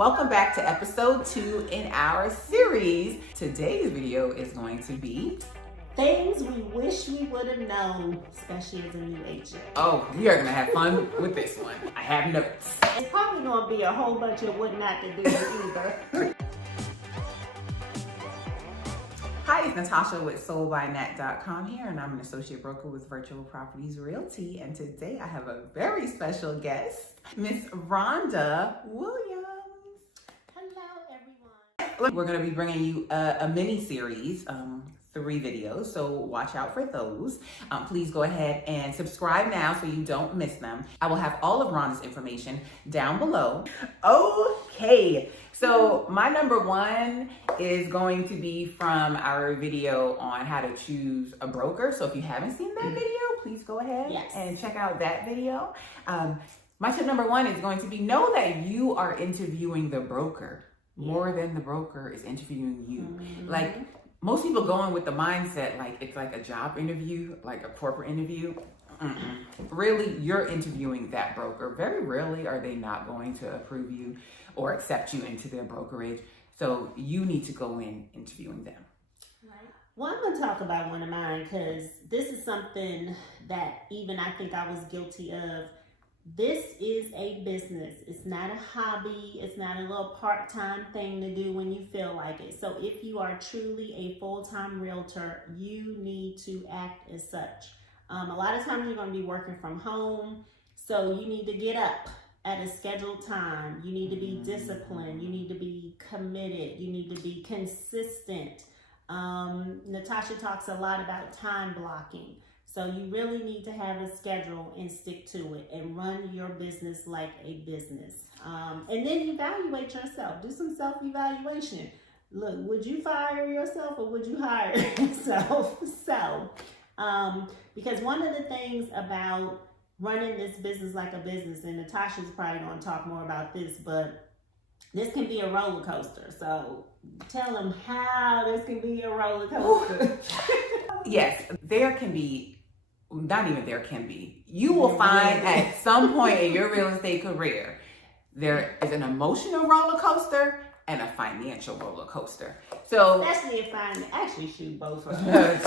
Welcome back to episode 2 in our series. Today's video is going to be things we wish we would have known, especially as a new agent. Oh, we are gonna have fun with this one. I have notes. It's probably gonna be a whole bunch of what not to do either. Hi, it's Natasha with soldbynat.com here, and I'm an associate broker with Virtual Properties Realty. And today I have a very special guest, Miss Rhonda Williams. Hello, everyone. We're going to be bringing you a mini series, 3 videos, so watch out for those. Please go ahead and subscribe now so you don't miss them. I will have all of Rhonda's information down below. Okay, so my number 1 is going to be from our video on how to choose a broker. So if you haven't seen that video, please go ahead and check out that video. My tip number 1 is going to be know that you are interviewing the broker more than the broker is interviewing you. Mm-hmm. Like, most people go in with the mindset like it's like a job interview, like a corporate interview. Really, you're interviewing that broker. Very rarely are they not going to approve you or accept you into their brokerage. So you need to go in interviewing them. Right. Well, I'm going to talk about one of mine because this is something that even I think I was guilty of. This is a business. It's not a hobby. It's not a little part-time thing to do when you feel like it. So if you are truly a full-time realtor, you need to act as such. A lot of times you're going to be working from home, so you need to get up at a scheduled time. You need to be disciplined. You need to be committed. You need to be consistent. Natasha talks a lot about time blocking. So you really need to have a schedule and stick to it and run your business like a business. And then evaluate yourself. Do some self-evaluation. Look, would you fire yourself or would you hire yourself? Because one of the things about running this business like a business, and Natasha's probably going to talk more about this, but this can be a roller coaster. So tell them how this can be a roller coaster. Yes, there can be. Not even there can be. You will find at some point in your real estate career, there is an emotional roller coaster and a financial roller coaster. So especially if I actually shoot both of them.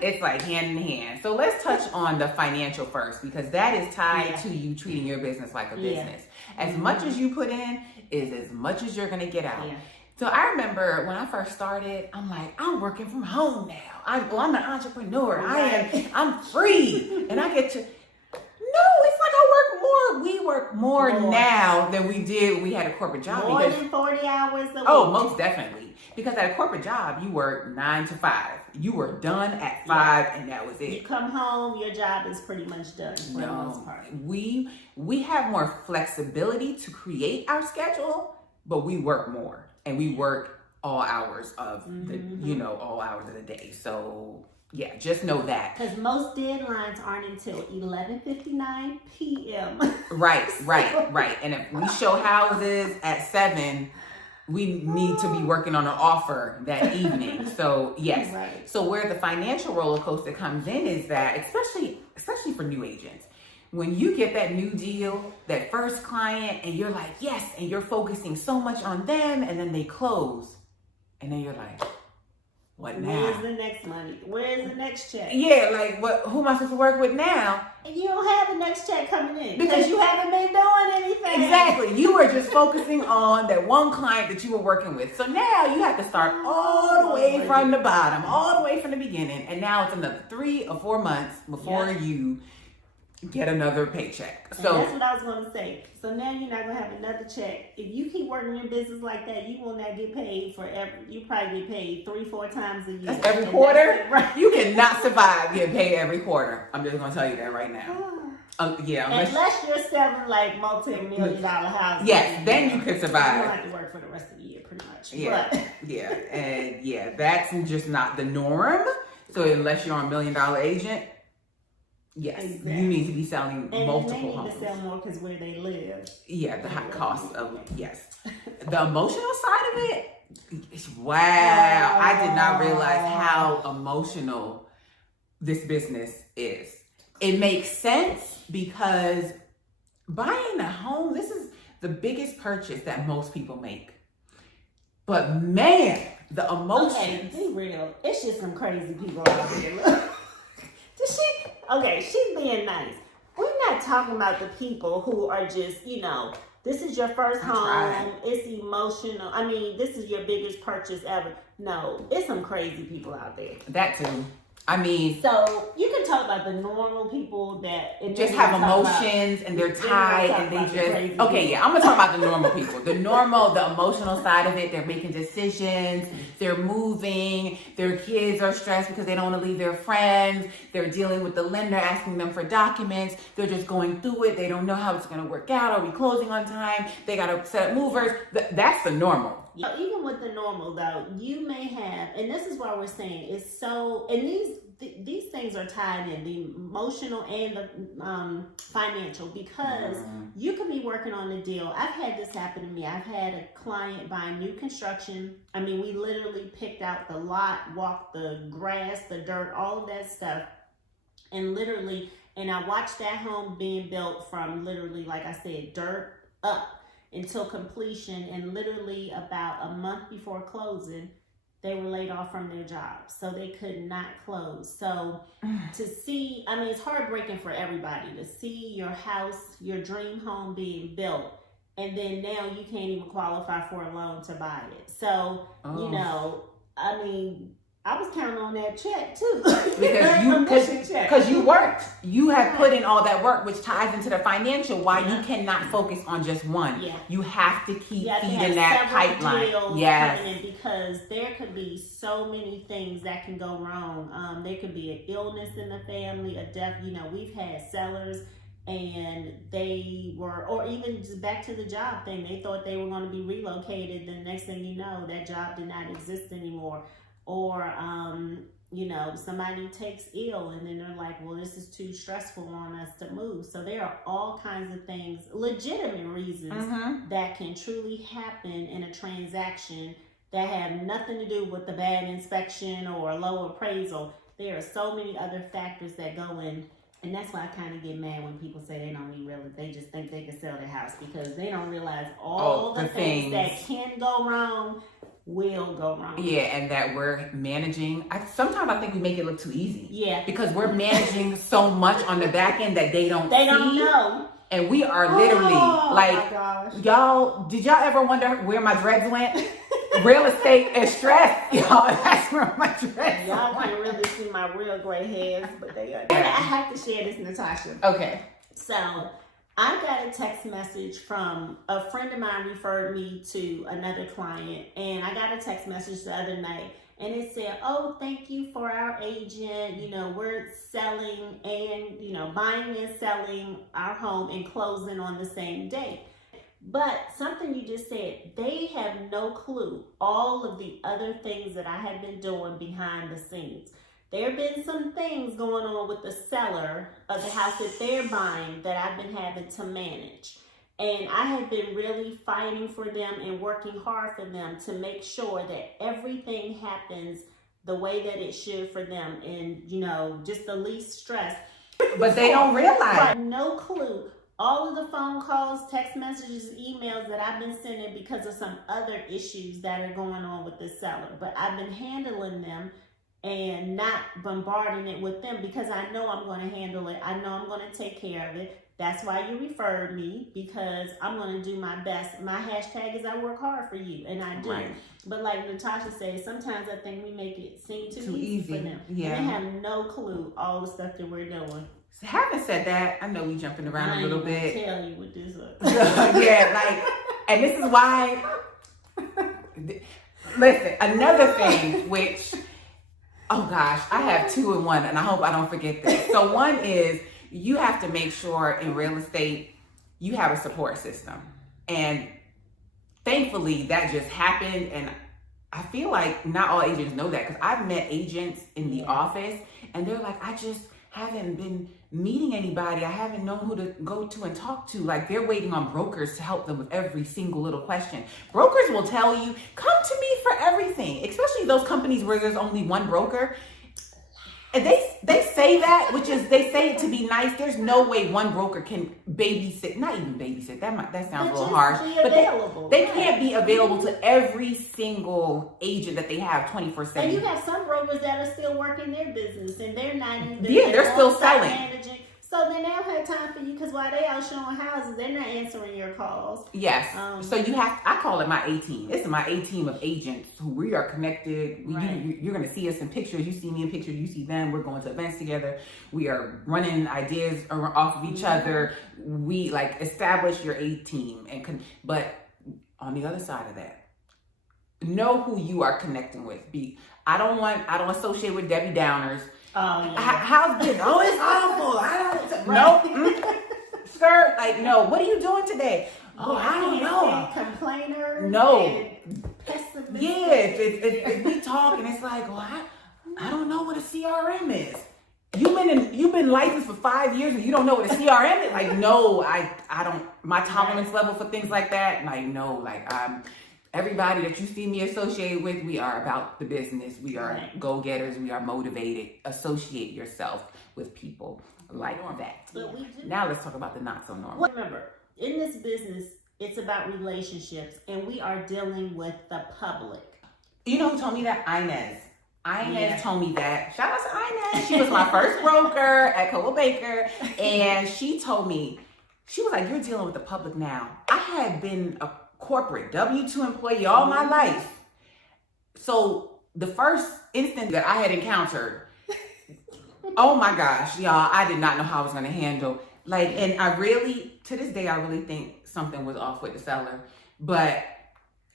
It's like hand in hand. So let's touch on the financial first, because that is tied to you treating your business like a business. As much as you put in is as much as you're going to get out. So I remember when I first started, I'm like, I'm working from home now. I'm an entrepreneur. I'm free. And I get to, no, it's like I work more. We work more now than we did when we had a corporate job. More than 40 hours a week. Oh, most definitely. Because at a corporate job, you work 9 to 5. You were done at 5 and that was it. You come home, your job is pretty much done for the most part. We have more flexibility to create our schedule, but we work more. And we work all hours of the, all hours of the day. So yeah, just know that. Because most deadlines aren't until 11:59 p.m. Right. And if we show houses at 7, we need to be working on an offer that evening. So yes. Right. So where the financial roller coaster comes in is that, especially for new agents, when you get that new deal, that first client, and you're like, yes, and you're focusing so much on them, and then they close, and then you're like, what now? Where's the next money? Where's the next check? Yeah, like, who am I supposed to work with now? And you don't have the next check coming in because you haven't been doing anything. Exactly. You were just focusing on that one client that you were working with. So now you have to start all the way from the bottom, all the way from the beginning, and now it's another 3 or 4 months before you get another paycheck. And that's what I was going to say. So now you're not going to have another check. If you keep working your business like that, you will not get paid forever. You probably get paid 3-4 times a year. That's every quarter? Right. You cannot survive getting paid every quarter. I'm just going to tell you that right now. Unless you're selling like multi-million-dollar houses. Yes, then you could survive. You don't have to work for the rest of the year, pretty much. And that's just not the norm. So unless you're a $1 million agent, yes, you need to be selling multiple homes. And they need to sell more because where they live. Yeah, the high cost of the emotional side of it. Wow, I did not realize how emotional this business is. It makes sense because buying a home, this is the biggest purchase that most people make. But man, the emotions. Okay, be real. It's just some crazy people out there. Look. She's being nice. We're not talking about the people who are just, this is your first home. It's emotional. I mean, this is your biggest purchase ever. No, it's some crazy people out there. That too. I mean, so you can talk about the normal people that just have emotions and they're tied and they just, I'm gonna talk about the normal people. The emotional side of it, they're making decisions, they're moving, their kids are stressed because they don't want to leave their friends, they're dealing with the lender asking them for documents, they're just going through it, they don't know how it's gonna work out, are we closing on time, they gotta set up movers. That's the normal. Yeah, even with the normal though, you may have, and this is why we're saying it's so, and these things are tied in, the emotional and the financial, because you could be working on a deal. I've had this happen to me. I've had a client buying new construction. I mean, we literally picked out the lot, walked the grass, the dirt, all of that stuff, and I watched that home being built from literally, like I said, dirt up until completion, and literally about a month before closing, they were laid off from their jobs. So they could not close. So to see, I mean, it's heartbreaking for everybody to see your house, your dream home being built, and then now you can't even qualify for a loan to buy it. So, I mean, I was counting on that check too. Because you worked. You have put in all that work, which ties into the financial, why you cannot focus on just one. Yeah. You have to keep feeding that pipeline. Yes. Because there could be so many things that can go wrong. There could be an illness in the family, a death. We've had sellers and they were, or even just back to the job thing, they thought they were going to be relocated. The next thing you know, that job did not exist anymore. Or, somebody takes ill and then they're like, well, this is too stressful on us to move. So there are all kinds of things, legitimate reasons that can truly happen in a transaction that have nothing to do with the bad inspection or a low appraisal. There are so many other factors that go in. And that's why I kind of get mad when people say they don't need real estate. They just think they can sell their house because they don't realize all the things that can go wrong will go wrong. Yeah, and that we're managing. Sometimes I think we make it look too easy. Yeah. Because we're managing so much on the back end that they don't know. And we are literally y'all, did y'all ever wonder where my dreads went? Real estate is stress, y'all. That's where my dreads Y'all can't really see my real gray hairs, but they are. I have to share this, Natasha. Okay. So I got a text message from a friend of mine referred me to another client, and I got a text message the other night, and it said, oh, thank you for our agent. We're selling and, buying and selling our home and closing on the same day. But something you just said, they have no clue all of the other things that I have been doing behind the scenes. There have been some things going on with the seller of the house that they're buying that I've been having to manage. And I have been really fighting for them and working hard for them to make sure that everything happens the way that it should for them and, just the least stress. But they don't realize. No clue. All of the phone calls, text messages, emails that I've been sending because of some other issues that are going on with the seller. But I've been handling them and not bombarding it with them because I know I'm going to handle it. I know I'm going to take care of it. That's why you referred me, because I'm going to do my best. My hashtag is I work hard for you, and I do. Right. But like Natasha said, sometimes I think we make it seem too easy for them. Yeah. And they have no clue all the stuff that we're doing. So having said that, I know we jumping around a little bit. I tell you what this is. And this is why. Listen, another thing which, oh gosh, I have two in one, and I hope I don't forget this. So one is you have to make sure in real estate you have a support system, and thankfully that just happened. And I feel like not all agents know that, because I've met agents in the office, and they're like, I just haven't been meeting anybody. I haven't known who to go to and talk to. Like, they're waiting on brokers to help them with every single little question. Brokers will tell you, come to me for everything, especially those companies where there's only one broker. And they say that, which is they say it to be nice. There's no way one broker can babysit, not even babysit. That sounds a little harsh. But they can't be available to every single agent that they have 24/7. And you have some brokers that are still working their business and they're not even they're still selling. Managing. So then they don't have time for you because while they out showing houses, they're not answering your calls. Yes. So you have, I call it my A team. This is my A team of agents who we are connected. You're going to see us in pictures. You see me in pictures. You see them. We're going to events together. We are running ideas off of each other. We like establish your A team. But on the other side of that, know who you are connecting with. I don't associate with Debbie Downers. Oh, yeah. How's this? Oh, it's awful. Nope. Skirt. Like, no. What are you doing today? Oh, I don't know. Complainer. No. Pessimist. Yeah. If we talk and it's like, well, I don't know what a CRM is. You've been licensed for 5 years and you don't know what a CRM is. Like, no, I don't. My tolerance level for things like that. Like, no. Like, everybody that you see me associated with, we are about the business. We are go-getters. We are motivated. Associate yourself with people like that. Now let's talk about the not so normal. Remember, in this business, it's about relationships, and we are dealing with the public. You know who told me that? Inez told me that. Shout out to Inez. She was my first broker at Coldwell Baker, and she told me, she was like, you're dealing with the public now. I had been a corporate W-2 employee all my life. So the first instance that I had encountered, oh my gosh, y'all, I did not know how I was going to handle. Like, and I really, to this day, I really think something was off with the seller. But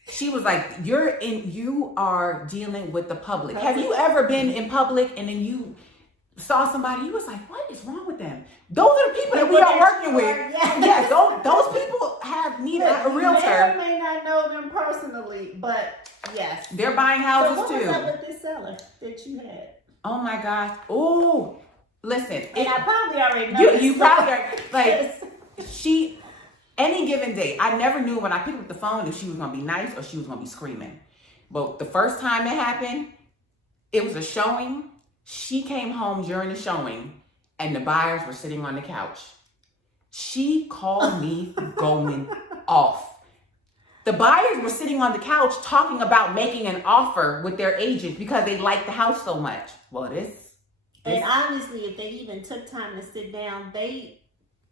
she was like, you are dealing with the public. Have you ever been in public and then you saw somebody, you was like, what is wrong with them? Those are the people that we are working with. Yes, those people need a realtor. You may not know them personally, but yes. They're buying houses so what too. What was up with this seller that you had? Oh my gosh. Oh, listen. And I probably already know you probably are, like, any given day, I never knew when I picked up the phone if she was going to be nice or she was going to be screaming. But the first time it happened, it was a showing. She came home during the showing and the buyers were sitting on the couch. She called me going off. The buyers were sitting on the couch talking about making an offer with their agent because they liked the house so much. Well, and honestly, if they even took time to sit down, they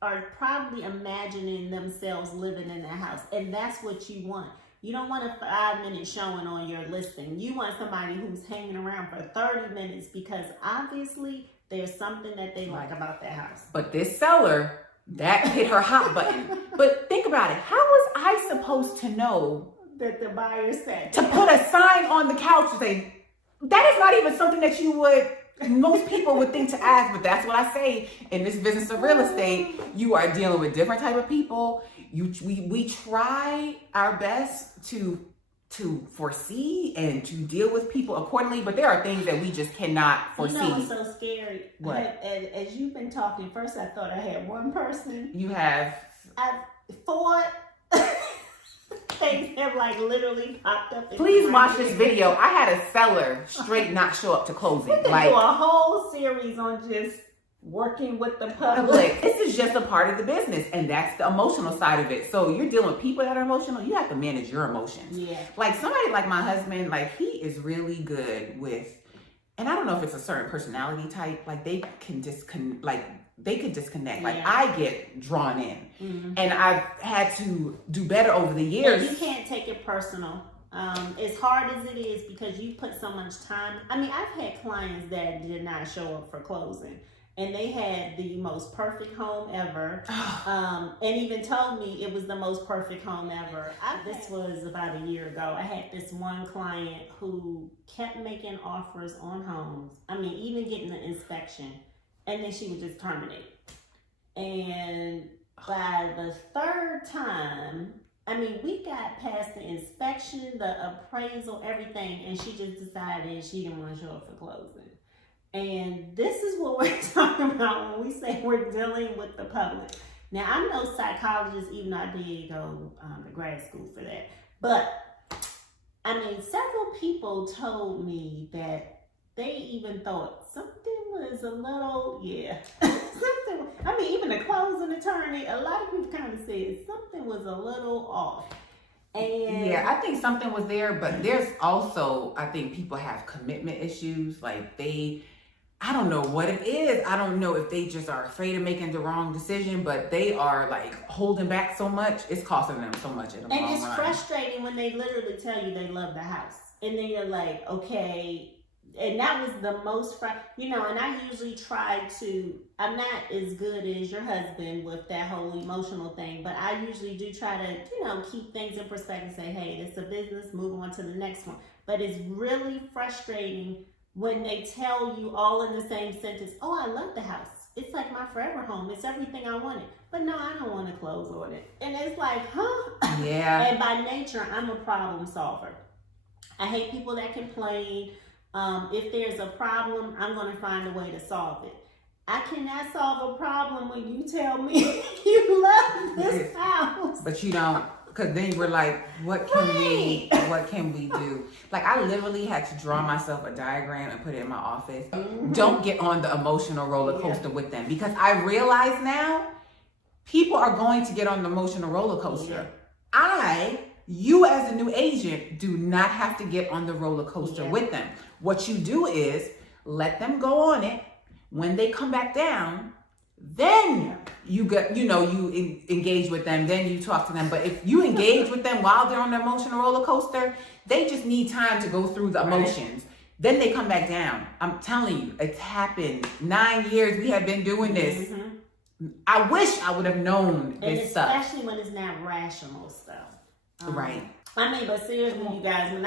are probably imagining themselves living in that house. And that's what you want. You don't want a 5-minute showing on your listing. You want somebody who's hanging around for 30 minutes because obviously there's something that they like about that house. But this seller, that hit her hot button. But think about it. How was I supposed to know that the buyer said to put a sign on the couch to say, that is not even something that most people would think to ask, but that's what I say in this business of real estate. You are dealing with different type of people. We try our best to foresee and to deal with people accordingly, but there are things that we just cannot foresee. You know what's so scary? What? As you've been talking, first I thought I had one person. You have? I thought things have like literally popped up. Please watch this video. I had a seller straight not show up to closing. We could do a whole series on just working with the public. This is just a part of the business, and that's the emotional side of it. So you're dealing with people that are emotional. You have to manage your emotions. Yeah. Like somebody like my husband, like he is really good with, and I don't know if it's a certain personality type. Like they can disconnect. Like I get drawn in, and I've had to do better over the years. And you can't take it personal. As hard as it is, because you put so much time. I mean, I've had clients that did not show up for closing. And they had the most perfect home ever, and even told me it was the most perfect home ever. This was about a year ago. I had this one client who kept making offers on homes. I mean, even getting the inspection, and then she would just terminate. And by the third time, I mean, we got past the inspection, the appraisal, everything, and she just decided she didn't want to show up for closing. And this is what we're talking about when we say we're dealing with the public. Now, I'm no psychologist, even though I did go to grad school for that. But, I mean, several people told me that they even thought something was a little, something, I mean, even the closing attorney, a lot of people kind of said something was a little off. And yeah, I think something was there, but there's also, I think people have commitment issues. Like I don't know what it is. I don't know if they just are afraid of making the wrong decision, but they are like holding back so much. It's costing them so much in the long run. And it's frustrating when they literally tell you they love the house. And then you're like, okay. And that was the most, and I usually try to, I'm not as good as your husband with that whole emotional thing, but I usually do try to, keep things in perspective, say, hey, it's a business, move on to the next one. But it's really frustrating when they tell you all in the same sentence, oh, I love the house. It's like my forever home. It's everything I wanted. But no, I don't want to close on it. And it's like, huh? Yeah. And by nature, I'm a problem solver. I hate people that complain. If there's a problem, I'm going to find a way to solve it. I cannot solve a problem when you tell me you love this house. But you don't, because then we're like, what can we do? Like, I literally had to draw myself a diagram and put it in my office. Mm-hmm. Don't get on the emotional roller coaster with them, because I realize now people are going to get on the emotional roller coaster. You as a new agent do not have to get on the roller coaster with them. What you do is let them go on it. When they come back down, then you engage with them, then you talk to them. But if you engage with them while they're on the emotional roller coaster, they just need time to go through the emotions. Then they come back down. I'm telling you, it's happened. 9 years we have been doing this. Mm-hmm. I wish I would have known this stuff. Especially when it's not rational stuff. Right. I mean, but seriously, you guys, when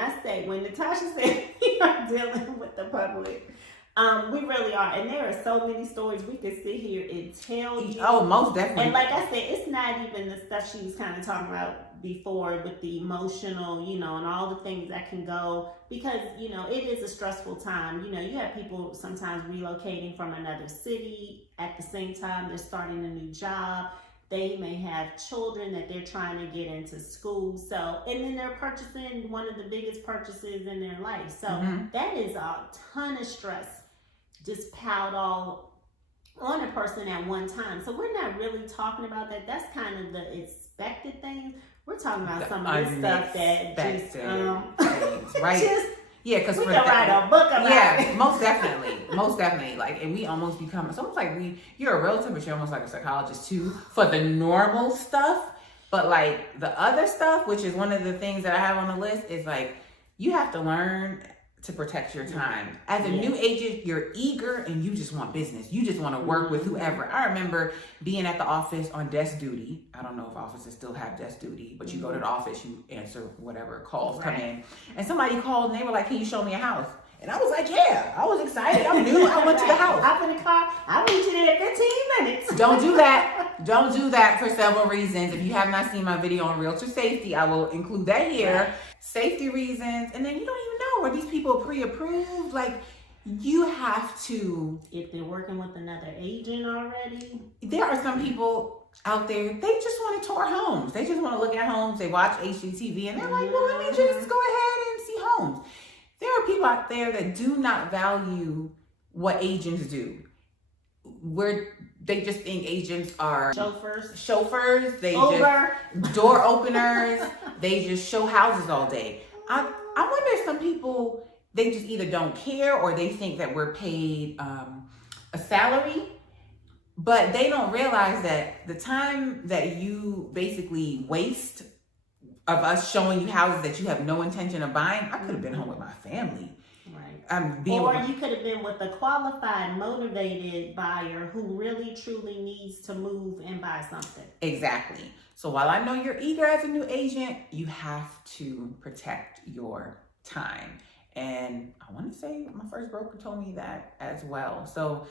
Natasha said we are dealing with the public, we really are. And there are so many stories we could sit here and tell you. Oh, most definitely. And like I said, it's not even the stuff she was kind of talking about before with the emotional, and all the things that can go, because, it is a stressful time. You have people sometimes relocating from another city at the same time they're starting a new job. They may have children that they're trying to get into school. So, and then they're purchasing one of the biggest purchases in their life. So that is a ton of stress just piled all on a person at one time. So we're not really talking about that. That's kind of the expected things. We're talking about some of the stuff that just, right? Yeah, because we can write a book about it. Most definitely. Like, and we almost become, it's almost like you're a realtor, but you're almost like a psychologist too for the normal stuff. But like the other stuff, which is one of the things that I have on the list, is like you have to learn to protect your time. As a new agent, you're eager and you just want business. You just want to work with whoever. I remember being at the office on desk duty. I don't know if offices still have desk duty, but you go to the office, you answer whatever calls come in. And somebody called and they were like, can you show me a house? And I was like, yeah. I was excited. I knew I went to the house. Hop in the car. I'll meet you there in 15 minutes. Don't do that. Don't do that for several reasons. If you have not seen my video on realtor safety, I will include that here. Right. Safety reasons. And then you don't even know, are these people pre-approved? Like, you have to. If they're working with another agent already. There are some people out there, they just want to tour homes. They just want to look at homes. They watch HGTV and they're like, well, let me just go ahead and see homes. There are people out there that do not value what agents do. They just think agents are chauffeurs. They Uber. Just door openers. They just show houses all day. I wonder if some people, they just either don't care or they think that we're paid a salary, but they don't realize that the time that you basically waste of us showing you houses that you have no intention of buying, I could have been home with my family. Right. Or you could have been with a qualified, motivated buyer who really, truly needs to move and buy something. Exactly. So while I know you're eager as a new agent, you have to protect your time. And I want to say my first broker told me that as well. So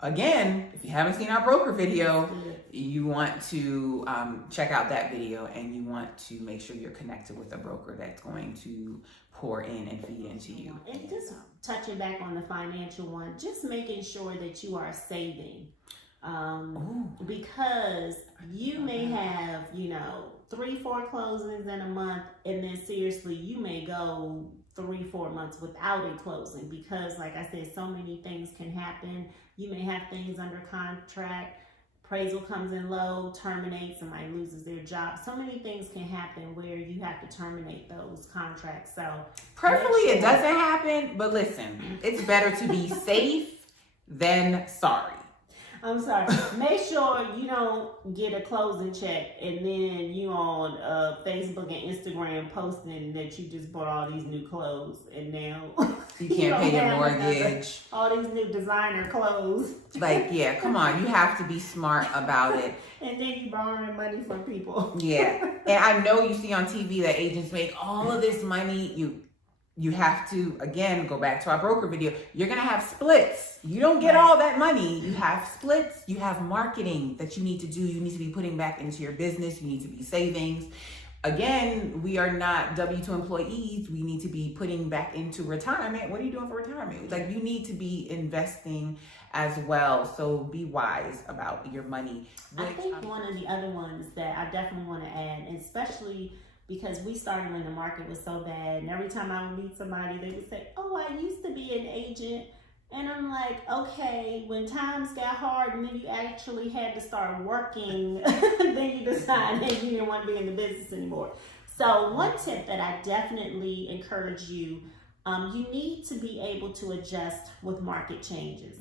again, if you haven't seen our broker video, you want to check out that video, and you want to make sure you're connected with a broker that's going to pour in and feed into you. And just touching back on the financial one, just making sure that you are saving. Because you may have, 3-4 closings in a month, and then seriously, you may go 3-4 months without a closing because, like I said, so many things can happen. You may have things under contract, appraisal comes in low, terminates, somebody loses their job. So many things can happen where you have to terminate those contracts. So preferably it doesn't happen, but listen, it's better to be safe than sorry. I'm sorry. Make sure you don't get a closing check and then you on Facebook and Instagram posting that you just bought all these new clothes and now you can't pay your mortgage. All these new designer clothes. Like, yeah, come on. You have to be smart about it. And then you borrowing money from people. Yeah. And I know you see on TV that agents make all of this money. You have to, again, go back to our broker video. You're going to have splits. You don't get all that money. You have splits. You have marketing that you need to do. You need to be putting back into your business. You need to be savings. Again, we are not W-2 employees. We need to be putting back into retirement. What are you doing for retirement? Like, you need to be investing as well. So be wise about your money. I think one of the other ones that I definitely want to add, and especially because we started when the market was so bad, and every time I would meet somebody, they would say, oh, I used to be an agent. And I'm like, okay, when times got hard and then you actually had to start working, then you decided you didn't want to be in the business anymore. So one tip that I definitely encourage you, you need to be able to adjust with market changes.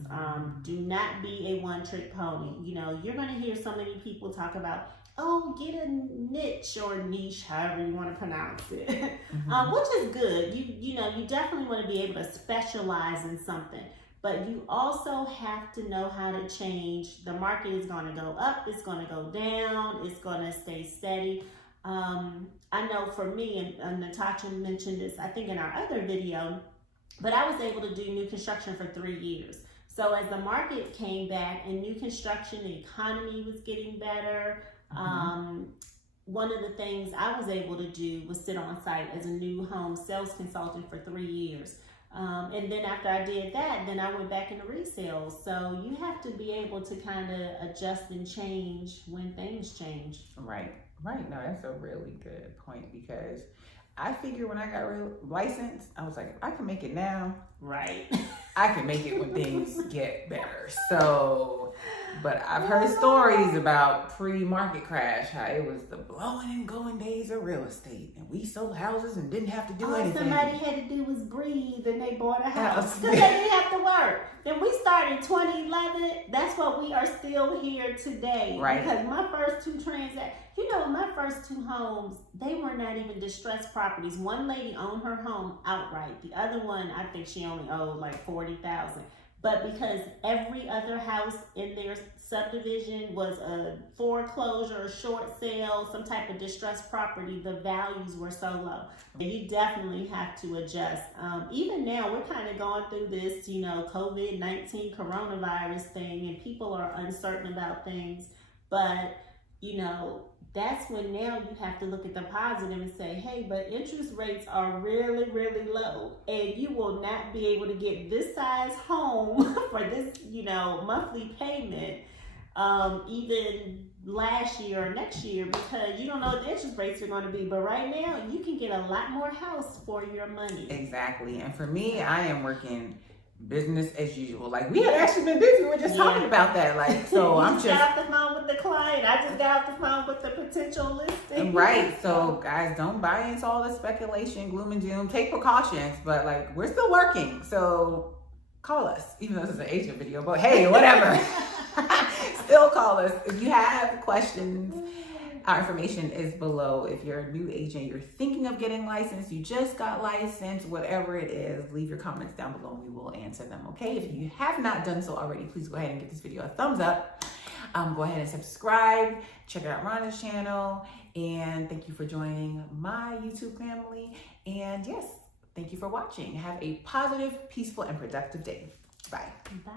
Do not be a one-trick pony. You're going to hear so many people talk about, oh, get a niche or niche, however you want to pronounce it, which is good. You definitely want to be able to specialize in something, but you also have to know how to change. The market is going to go up, it's going to go down, it's going to stay steady. I know for me, and Natasha mentioned this, I think in our other video, but I was able to do new construction for 3 years. So as the market came back and new construction, the economy was getting better. One of the things I was able to do was sit on site as a new home sales consultant for 3 years. And then after I did that, then I went back into resale. So you have to be able to kind of adjust and change when things change. Right. No, that's a really good point because I figured when I got licensed, I was like, if I can make it now, right, I can make it when things get better. So, but I've heard stories about pre-market crash, how it was the blowing and going days of real estate, and we sold houses and didn't have to do anything. All somebody had to do was breathe, and they bought a house because they didn't have to work. Then we started 2011. That's what we are still here today. Right. Because my first 2 transactions, my first 2 homes, they were not even distressed properties. One lady owned her home outright. The other one, I think she only owed like $40,000. But because every other house in their subdivision was a foreclosure, a short sale, some type of distressed property, the values were so low. And you definitely have to adjust. Even now, we're kind of going through this, COVID-19 coronavirus thing, and people are uncertain about things. But, that's when now you have to look at the positive and say, hey, but interest rates are really, really low, and you will not be able to get this size home for this, monthly payment, even last year or next year, because you don't know what the interest rates are going to be. But right now, you can get a lot more house for your money. Exactly. And for me, I am working business as usual. Like, we had actually been busy. We were just talking about that. Like, so I'm just got off the phone with the client. I just got off the phone with the potential listing. Right. So guys, don't buy into all the speculation, gloom and doom. Take precautions, but like, we're still working. So call us, even though this is an agent video, but hey, whatever. Still call us if you have questions. Our information is below. If you're a new agent, you're thinking of getting licensed, you just got licensed, whatever it is, leave your comments down below and we will answer them, okay? If you have not done so already, please go ahead and give this video a thumbs up. Go ahead and subscribe, check out Rhonda's channel, and thank you for joining my YouTube family. And yes, thank you for watching. Have a positive, peaceful, and productive day. Bye. Bye.